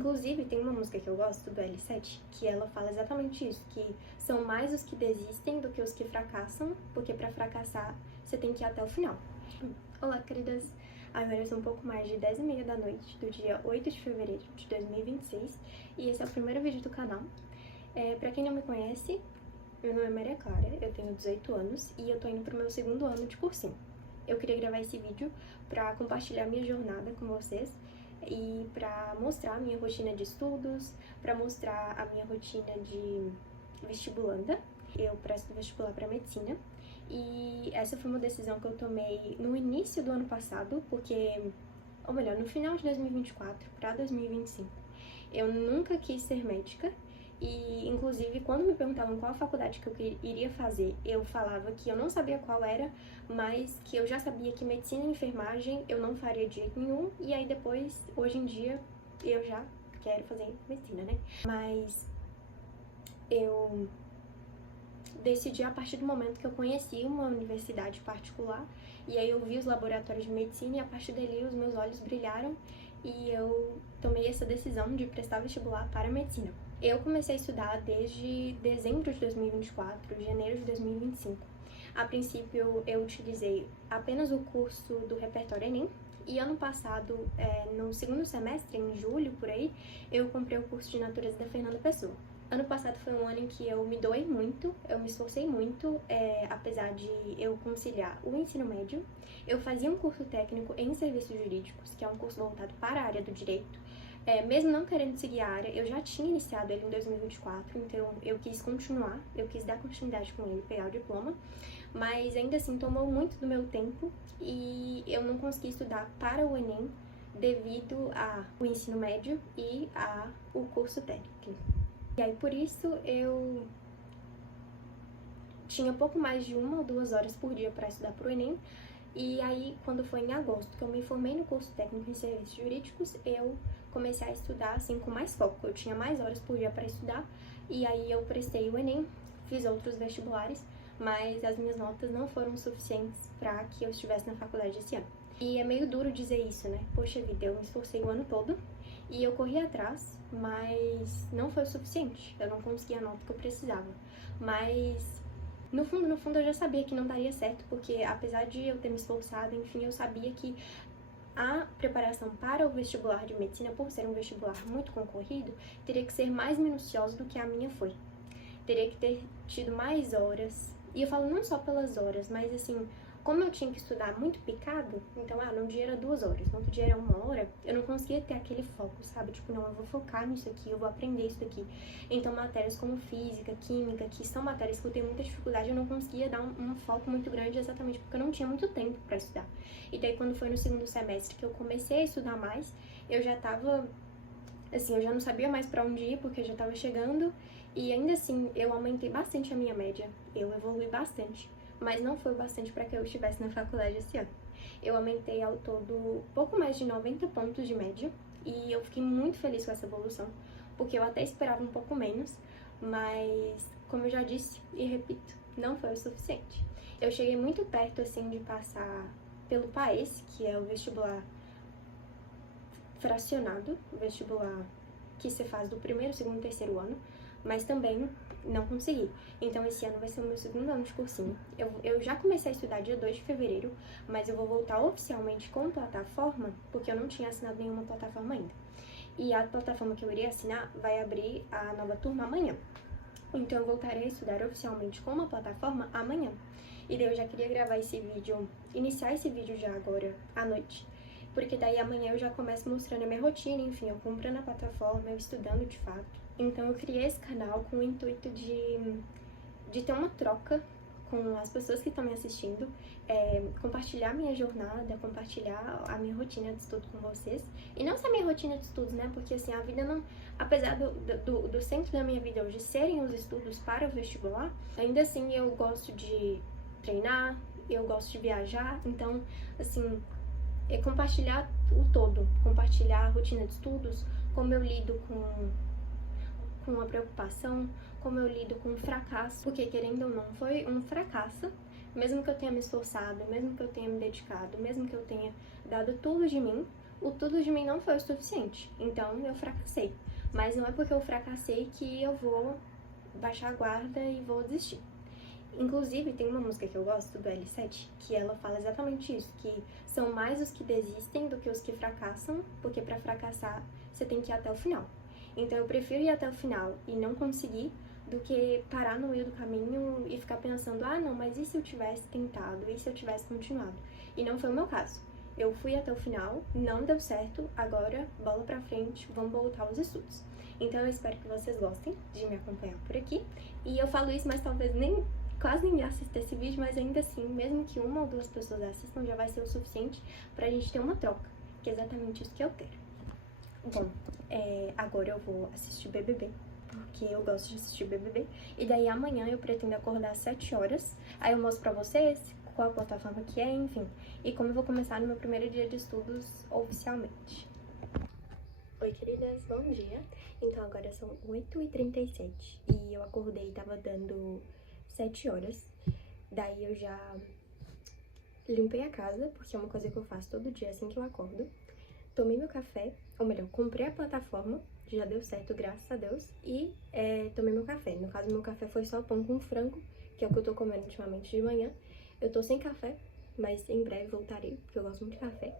Inclusive, tem uma música que eu gosto, do L7, que ela fala exatamente isso, que são mais os que desistem do que os que fracassam, porque pra fracassar, você tem que ir até o final. Olá, queridas! Agora são um pouco mais de 10h30 da noite, do dia 8 de fevereiro de 2026, e esse é o primeiro vídeo do canal. Pra quem não me conhece, meu nome é Maria Clara, eu tenho 18 anos e eu tô indo pro meu segundo ano de cursinho. Eu queria gravar esse vídeo pra compartilhar minha jornada com vocês e pra mostrar a minha rotina de estudos, pra mostrar a minha rotina de vestibulanda. Eu presto vestibular pra medicina e essa foi uma decisão que eu tomei no início do ano passado, porque, ou melhor, no final de 2024 pra 2025. Eu nunca quis ser médica. E, inclusive, quando me perguntavam qual faculdade que eu iria fazer, eu falava que eu não sabia qual era, mas que eu já sabia que medicina e enfermagem eu não faria de jeito nenhum. E aí depois, hoje em dia, eu já quero fazer medicina, né? Mas eu decidi a partir do momento que eu conheci uma universidade particular, e aí eu vi os laboratórios de medicina e a partir dali os meus olhos brilharam e eu tomei essa decisão de prestar vestibular para medicina. Eu comecei a estudar desde dezembro de 2024, janeiro de 2025. A princípio eu utilizei apenas o curso do repertório Enem, e ano passado, no segundo semestre, em julho, por aí, eu comprei o curso de Natureza da Fernanda Pessoa. Ano passado foi um ano em que eu me doei muito, eu me esforcei muito, apesar de eu conciliar o ensino médio. Eu fazia um curso técnico em serviços jurídicos, que é um curso voltado para a área do direito. Mesmo não querendo seguir a área, eu já tinha iniciado ele em 2024, então eu quis continuar, eu quis dar continuidade com ele, pegar o diploma, mas ainda assim tomou muito do meu tempo e eu não consegui estudar para o Enem devido ao ensino médio e ao curso técnico. E aí, por isso, eu tinha pouco mais de 1 ou 2 horas por dia para estudar para o Enem. E aí, quando foi em agosto que eu me formei no curso técnico em serviços jurídicos, eu comecei a estudar assim com mais foco. Eu tinha mais horas por dia para estudar e aí eu prestei o Enem, fiz outros vestibulares, mas as minhas notas não foram suficientes para que eu estivesse na faculdade esse ano. E é meio duro dizer isso, né? Poxa vida, eu me esforcei o ano todo e eu corri atrás, mas não foi o suficiente. Eu não consegui a nota que eu precisava. Mas no fundo eu já sabia que não daria certo, porque apesar de eu ter me esforçado, enfim, eu sabia que a preparação para o vestibular de medicina, por ser um vestibular muito concorrido, teria que ser mais minuciosa do que a minha foi. Teria que ter tido mais horas, e eu falo não só pelas horas, mas assim, como eu tinha que estudar muito picado, então, num dia era 2 horas, no outro dia era 1 hora, eu não conseguia ter aquele foco, sabe? Tipo, não, eu vou focar nisso aqui, eu vou aprender isso daqui. Então, matérias como física, química, que são matérias que eu tenho muita dificuldade, eu não conseguia dar um foco muito grande exatamente porque eu não tinha muito tempo pra estudar. E daí, quando foi no segundo semestre que eu comecei a estudar mais, eu já tava, assim, eu já não sabia mais pra onde ir, porque eu já tava chegando, e ainda assim, eu aumentei bastante a minha média, eu evolui bastante. Mas não foi o bastante para que eu estivesse na faculdade esse ano. Eu aumentei ao todo pouco mais de 90 pontos de média e eu fiquei muito feliz com essa evolução, porque eu até esperava um pouco menos, mas, como eu já disse e repito, não foi o suficiente. Eu cheguei muito perto, assim, de passar pelo PAES, que é o vestibular fracionado, o vestibular que se faz do primeiro, segundo e terceiro ano, mas também não consegui. Então esse ano vai ser o meu segundo ano de cursinho. Eu já comecei a estudar dia 2 de fevereiro, mas eu vou voltar oficialmente com plataforma, porque eu não tinha assinado nenhuma plataforma ainda. E a plataforma que eu iria assinar vai abrir a nova turma amanhã. Então eu voltarei a estudar oficialmente com uma plataforma amanhã. E daí eu já queria gravar esse vídeo, iniciar esse vídeo já agora à noite, porque daí amanhã eu já começo mostrando a minha rotina, enfim, eu comprando a plataforma, eu estudando de fato. Então eu criei esse canal com o intuito de ter uma troca com as pessoas que estão me assistindo, compartilhar minha jornada, compartilhar a minha rotina de estudo com vocês. E não só a minha rotina de estudos, né, porque assim, a vida não... Apesar do centro da minha vida hoje serem os estudos para o vestibular, ainda assim eu gosto de treinar, eu gosto de viajar, então, assim, compartilhar o todo, compartilhar a rotina de estudos, como eu lido com a preocupação, como eu lido com o fracasso, porque querendo ou não, foi um fracasso, mesmo que eu tenha me esforçado, mesmo que eu tenha me dedicado, mesmo que eu tenha dado tudo de mim, o tudo de mim não foi o suficiente, então eu fracassei. Mas não é porque eu fracassei que eu vou baixar a guarda e vou desistir. Inclusive, tem uma música que eu gosto, do L7, que ela fala exatamente isso, que são mais os que desistem do que os que fracassam, porque pra fracassar você tem que ir até o final. Então eu prefiro ir até o final e não conseguir do que parar no meio do caminho e ficar pensando, ah não, mas e se eu tivesse tentado, e se eu tivesse continuado? E não foi o meu caso. Eu fui até o final, não deu certo, agora bola pra frente, vamos voltar aos estudos. Então eu espero que vocês gostem de me acompanhar por aqui. E eu falo isso, mas talvez quase ninguém assista esse vídeo, mas ainda assim, mesmo que uma ou duas pessoas assistam, já vai ser o suficiente pra gente ter uma troca, que é exatamente isso que eu quero. Bom, agora eu vou assistir BBB, porque eu gosto de assistir BBB, e daí amanhã eu pretendo acordar às 7 horas, aí eu mostro pra vocês qual a plataforma que é, enfim, e como eu vou começar no meu primeiro dia de estudos oficialmente. Oi, queridas, bom dia. Então agora são 8h37 e eu acordei e tava dando 7 horas. Daí eu já limpei a casa, porque é uma coisa que eu faço todo dia assim que eu acordo. Tomei meu café, ou melhor, comprei a plataforma, já deu certo, graças a Deus. E tomei meu café. No caso, meu café foi só pão com frango, que é o que eu tô comendo ultimamente de manhã. Eu tô sem café, mas em breve voltarei, porque eu gosto muito de café.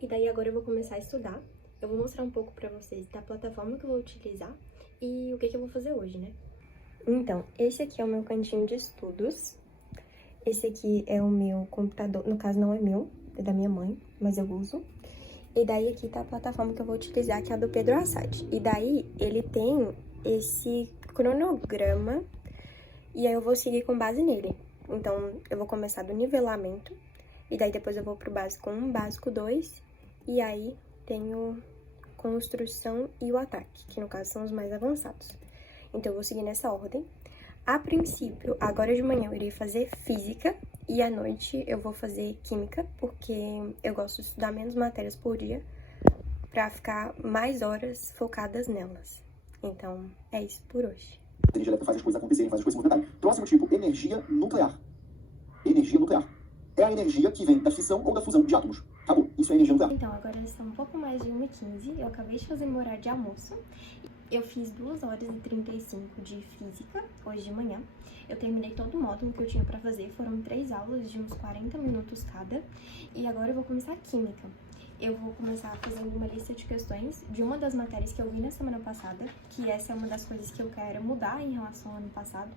E daí agora eu vou começar a estudar. Eu vou mostrar um pouco pra vocês da plataforma que eu vou utilizar e o que eu vou fazer hoje, né? Então, esse aqui é o meu cantinho de estudos. Esse aqui é o meu computador, no caso não é meu, é da minha mãe, mas eu uso. E daí aqui tá a plataforma que eu vou utilizar, que é a do Pedro Assad. E daí ele tem esse cronograma e aí eu vou seguir com base nele. Então eu vou começar do nivelamento e daí depois eu vou pro básico 1, básico 2 e aí tenho construção e o ataque, que no caso são os mais avançados. Então eu vou seguir nessa ordem. A princípio, agora de manhã eu irei fazer física e à noite eu vou fazer química, porque eu gosto de estudar menos matérias por dia pra ficar mais horas focadas nelas. Então, é isso por hoje. Energia elétrica faz as coisas acontecerem, faz as coisas se movimentarem. Próximo tipo, energia nuclear. Energia nuclear. É a energia que vem da fissão ou da fusão de átomos. Acabou. Isso é energia nuclear. Então, agora são um pouco mais de 1h15. Eu acabei de fazer meu horário de almoço. Eu fiz 2h35 de física hoje de manhã. Eu terminei todo o módulo que eu tinha pra fazer. Foram 3 aulas de uns 40 minutos cada. E agora eu vou começar a química. Eu vou começar fazendo uma lista de questões de uma das matérias que eu vi na semana passada, que essa é uma das coisas que eu quero mudar em relação ao ano passado,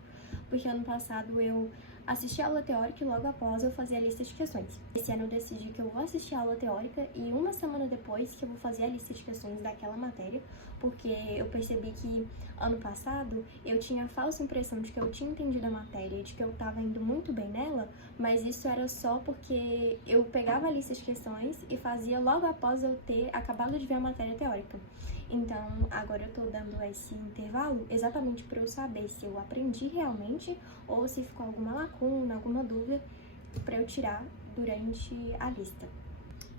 porque ano passado eu assisti a aula teórica e logo após eu fazia a lista de questões. Esse ano eu decidi que eu vou assistir a aula teórica e uma semana depois que eu vou fazer a lista de questões daquela matéria, porque eu percebi que ano passado eu tinha a falsa impressão de que eu tinha entendido a matéria e de que eu tava indo muito bem nela, mas isso era só porque eu pegava a lista de questões e fazia logo após eu ter acabado de ver a matéria teórica. Então, agora eu tô dando esse intervalo exatamente para eu saber se eu aprendi realmente ou se ficou alguma lacuna, alguma dúvida para eu tirar durante a lista.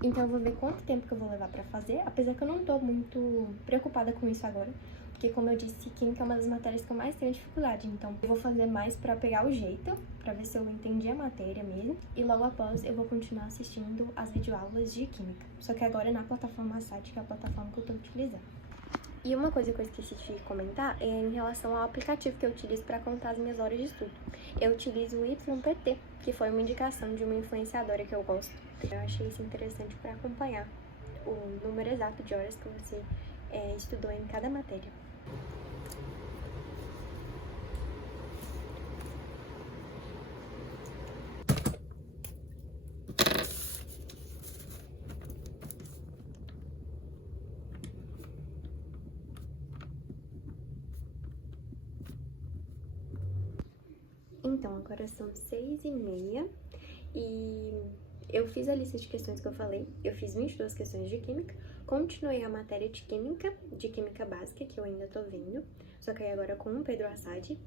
Então eu vou ver quanto tempo que eu vou levar pra fazer, apesar que eu não tô muito preocupada com isso agora, porque como eu disse, química é uma das matérias que eu mais tenho dificuldade, então eu vou fazer mais pra pegar o jeito, pra ver se eu entendi a matéria mesmo, e logo após eu vou continuar assistindo as videoaulas de química, só que agora na plataforma Assad, que é a plataforma que eu tô utilizando. E uma coisa que eu esqueci de comentar é em relação ao aplicativo que eu utilizo para contar as minhas horas de estudo. Eu utilizo o YPT, que foi uma indicação de uma influenciadora que eu gosto. Eu achei isso interessante para acompanhar o número exato de horas que você estudou em cada matéria. Então, agora são 6h30 e eu fiz a lista de questões que eu falei. Eu fiz 22 questões de química, continuei a matéria de química básica, que eu ainda tô vendo, só que aí agora com o Pedro Assad,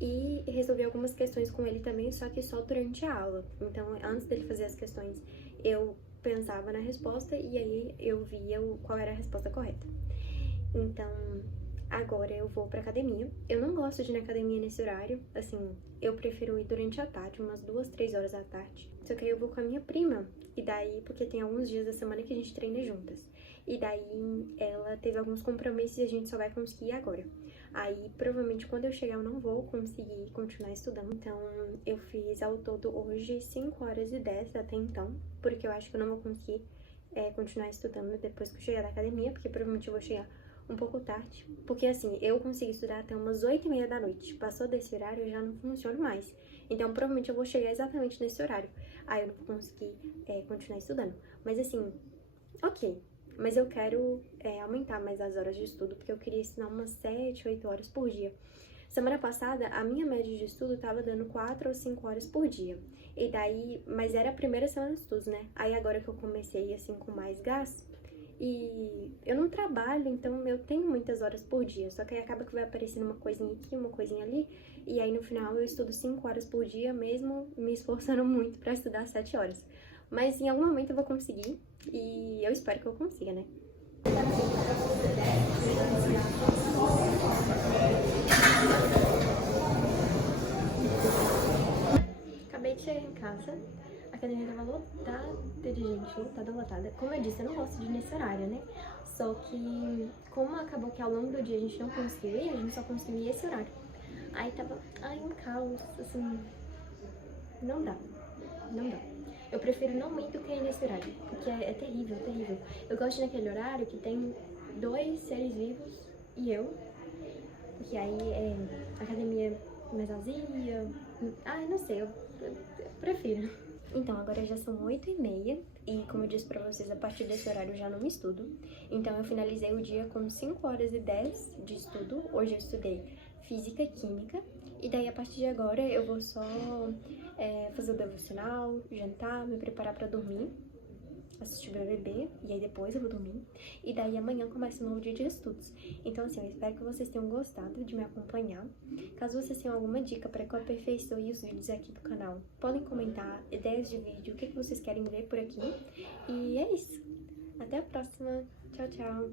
e resolvi algumas questões com ele também, só que só durante a aula. Então, antes dele fazer as questões, eu pensava na resposta e aí eu via qual era a resposta correta. Então, agora eu vou pra academia. Eu não gosto de ir na academia nesse horário, assim, eu prefiro ir durante a tarde, umas 2, 3 horas da tarde. Só que aí eu vou com a minha prima, e daí, porque tem alguns dias da semana que a gente treina juntas. e daí ela teve alguns compromissos e a gente só vai conseguir ir agora. Aí, provavelmente, quando eu chegar, eu não vou conseguir continuar estudando. Então, eu fiz ao todo hoje 5 horas e 10 até então, porque eu acho que eu não vou conseguir continuar estudando depois que eu chegar da academia, porque provavelmente eu vou chegar um pouco tarde. Porque, assim, eu consigo estudar até umas 8h30 da noite. Passou desse horário, eu já não funciono mais. Então, provavelmente, eu vou chegar exatamente nesse horário. Aí, eu não vou conseguir continuar estudando. Mas, assim, ok. Mas eu quero aumentar mais as horas de estudo, porque eu queria estudar umas 7, 8 horas por dia. Semana passada, a minha média de estudo tava dando 4 ou 5 horas por dia. E daí, mas era a primeira semana de estudos, né? Aí agora que eu comecei, assim, com mais gás, e eu não trabalho, então eu tenho muitas horas por dia. Só que aí acaba que vai aparecendo uma coisinha aqui, uma coisinha ali, e aí no final eu estudo 5 horas por dia, mesmo me esforçando muito pra estudar 7 horas. Mas em algum momento eu vou conseguir, e eu espero que eu consiga, né? Acabei de chegar em casa, a academia tava lotada de gente, lotada. Como eu disse, eu não gosto de ir nesse horário, né? Só que, como acabou que ao longo do dia a gente não conseguiu ir, a gente só conseguiu ir esse horário. Aí tava, um caos, assim, não dá. Eu prefiro não ir do que ir nesse horário, porque é terrível, terrível. Eu gosto naquele horário que tem 2 seres vivos e eu, porque aí a academia mais vazia. Não sei, eu prefiro. Então, agora já são 8h30 e, como eu disse pra vocês, a partir desse horário eu já não estudo. Então, eu finalizei o dia com 5 horas e 10 de estudo. Hoje eu estudei Física e Química. E daí, a partir de agora, eu vou só fazer o devocional, jantar, me preparar pra dormir, assistir o BBB, e aí depois eu vou dormir. E daí amanhã começa um novo dia de estudos. Então, assim, eu espero que vocês tenham gostado de me acompanhar. Caso vocês tenham alguma dica para que eu aperfeiçoe os vídeos aqui do canal, podem comentar ideias de vídeo, o que vocês querem ver por aqui. E é isso. Até a próxima. Tchau, tchau.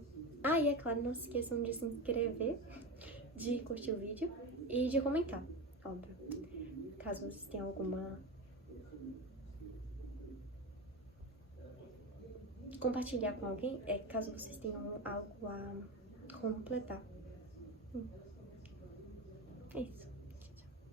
E é claro, não se esqueçam de se inscrever, de curtir o vídeo e de comentar, óbvio. Caso vocês tenham alguma... compartilhar com alguém, caso vocês tenham algo a completar. É isso.